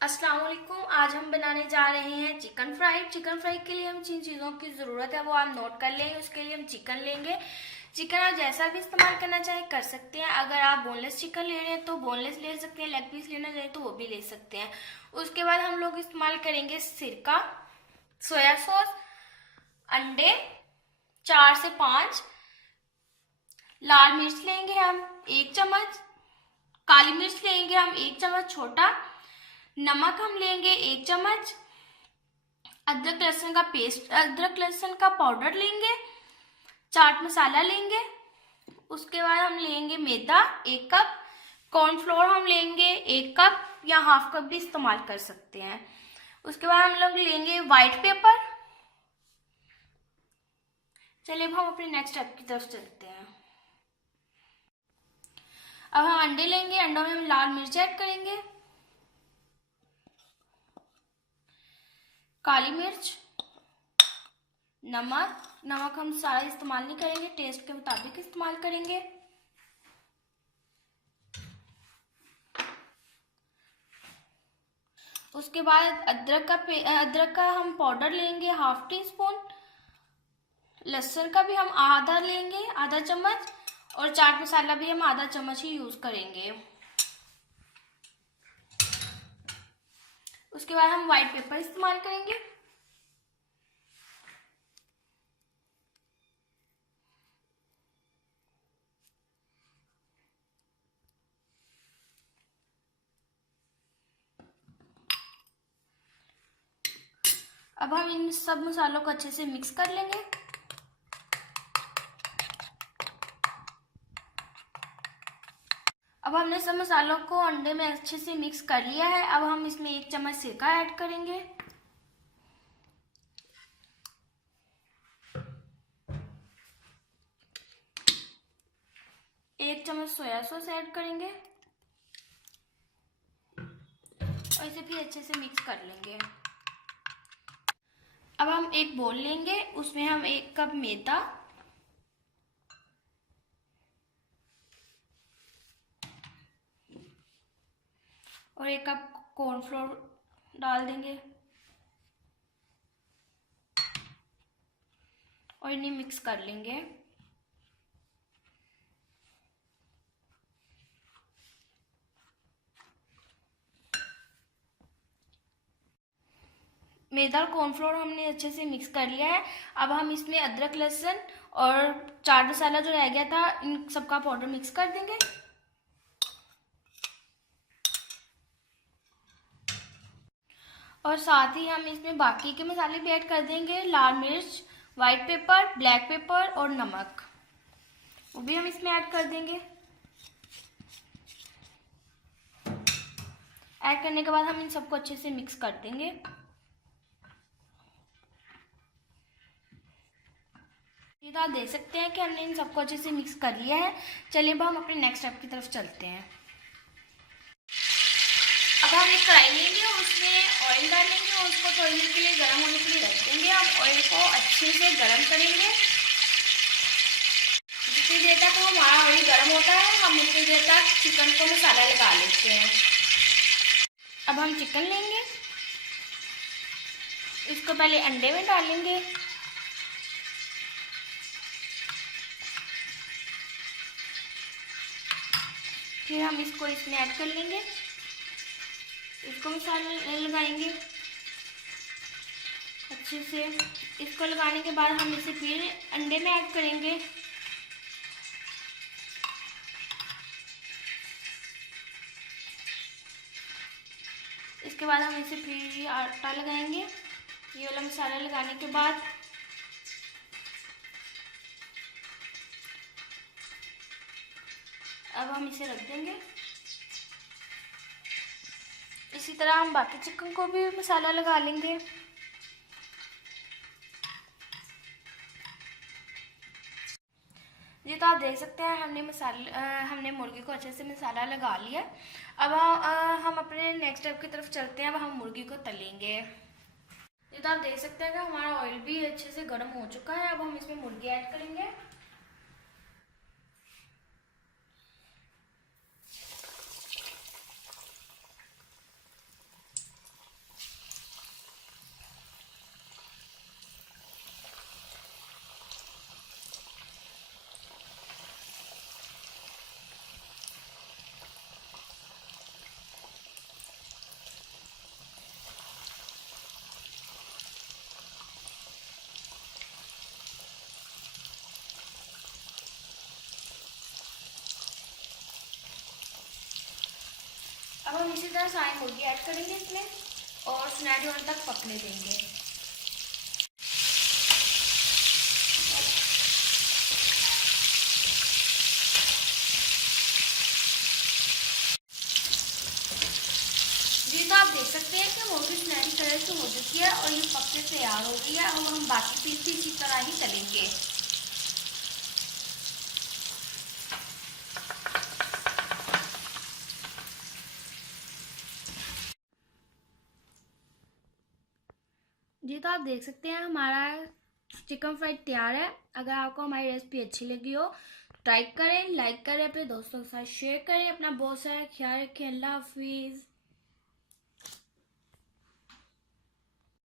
अस्सलाम वालेकुम। आज हम बनाने जा रहे हैं चिकन फ्राई। चिकन फ्राई के लिए हम जिन चीज़ों की ज़रूरत है वो आप नोट कर लेंगे। उसके लिए हम चिकन लेंगे। चिकन आप जैसा भी इस्तेमाल करना चाहें कर सकते हैं। अगर आप बोनलेस चिकन ले रहे हैं तो बोनलेस ले सकते हैं, लेग पीस लेना चाहें तो वो भी ले सकते हैं। उसके बाद हम लोग इस्तेमाल करेंगे सिरका, सोया सॉस, अंडे 4 से 5, लाल मिर्च लेंगे हम 1 चम्मच, काली मिर्च लेंगे हम 1 चम्मच छोटा, नमक हम लेंगे 1 चम्मच, अदरक लहसुन का पेस्ट, अदरक लहसुन का पाउडर लेंगे, चाट मसाला लेंगे। उसके बाद हम लेंगे मैदा 1 कप, कॉर्नफ्लोर हम लेंगे 1 कप या हाफ कप भी इस्तेमाल कर सकते हैं। उसके बाद हम लोग लेंगे व्हाइट पेपर। चलिए अब हम अपने नेक्स्ट स्टेप की तरफ चलते हैं। अब हम अंडे लेंगे, अंडों में हम लाल मिर्च ऐड करेंगे, काली मिर्च, नमक। नमक हम सारा इस्तेमाल नहीं करेंगे, टेस्ट के मुताबिक इस्तेमाल करेंगे। उसके बाद अदरक का हम पाउडर लेंगे हाफ टी स्पून, लहसुन का भी हम आधा लेंगे, आधा चम्मच, और चाट मसाला भी हम आधा चम्मच ही यूज करेंगे। उसके बाद हम व्हाइट पेपर इस्तेमाल करेंगे। अब हम इन सब मसालों को अच्छे से मिक्स कर लेंगे। अब हमने सब मसालों को अंडे में अच्छे से मिक्स कर लिया है। अब हम इसमें 1 चम्मच सिरका ऐड करेंगे, 1 चम्मच सोया सॉस ऐड करेंगे और इसे भी अच्छे से मिक्स कर लेंगे। अब हम एक बोल लेंगे, उसमें हम 1 कप मैदा, और 1 कप कॉर्नफ्लोर डाल देंगे और इन्हें मिक्स कर लेंगे। मैदा और कॉर्नफ्लोर हमने अच्छे से मिक्स कर लिया है। अब हम इसमें अदरक लहसुन और चाट मसाला जो रह गया था इन सबका पाउडर मिक्स कर देंगे। और साथ ही हम इसमें बाकी के मसाले भी ऐड कर देंगे, लाल मिर्च, व्हाइट पेपर, ब्लैक पेपर और नमक, वो भी हम इसमें ऐड कर देंगे। ऐड करने के बाद हम इन सबको अच्छे से मिक्स कर देंगे। ये तो आप देख सकते हैं कि हमने इन सबको अच्छे से मिक्स कर लिया है। चलिए अब हम अपने नेक्स्ट स्टेप की तरफ चलते हैं। अब हम एक कढ़ाई लेंगे और उसमें ऑयल डालेंगे और उसको थोड़ी देर के लिए गर्म होने के लिए रख देंगे। हम ऑयल को अच्छे से गर्म करेंगे। जितनी देर तक हमारा ऑयल गर्म होता है हम उतनी देर तक चिकन को मसाला लगा लेते हैं। अब हम चिकन लेंगे, इसको पहले अंडे में डालेंगे, फिर हम इसको इसमें ऐड कर लेंगे, इसको मसाला लगाएंगे अच्छे से। इसको लगाने के बाद हम इसे फिर अंडे में ऐड करेंगे। इसके बाद हम इसे फिर आटा लगाएंगे। ये वाला मसाला लगाने के बाद अब हम इसे रख देंगे। इसी तरह हम बाकी चिकन को भी मसाला लगा लेंगे। ये तो आप देख सकते हैं हमने मुर्गी को अच्छे से मसाला लगा लिया। अब हम अपने नेक्स्ट स्टेप की तरफ चलते हैं। अब हम मुर्गी को तलेंगे। ये तो आप देख सकते हैं कि हमारा ऑयल भी अच्छे से गर्म हो चुका है। अब हम इसमें मुर्गी ऐड करेंगे। अपना सारी मुर्गी ऐड करेंगे इसमें और सुनहरे होने तक पकने देंगे। जी तो आप देख सकते हैं कि मुर्गी सुनहरी कलर की हो चुकी है और ये पकने तैयार हो गई है। अब हम बाकी पीस भी इसी तरह ही तलेंगे। जी तो आप देख सकते हैं हमारा चिकन फ्राई तैयार है। अगर आपको हमारी रेसिपी अच्छी लगी हो ट्राई करें, लाइक करें, अपने दोस्तों के साथ शेयर करें। अपना बहुत सारा ख्याल रखें। अल्लाह हाफिज़।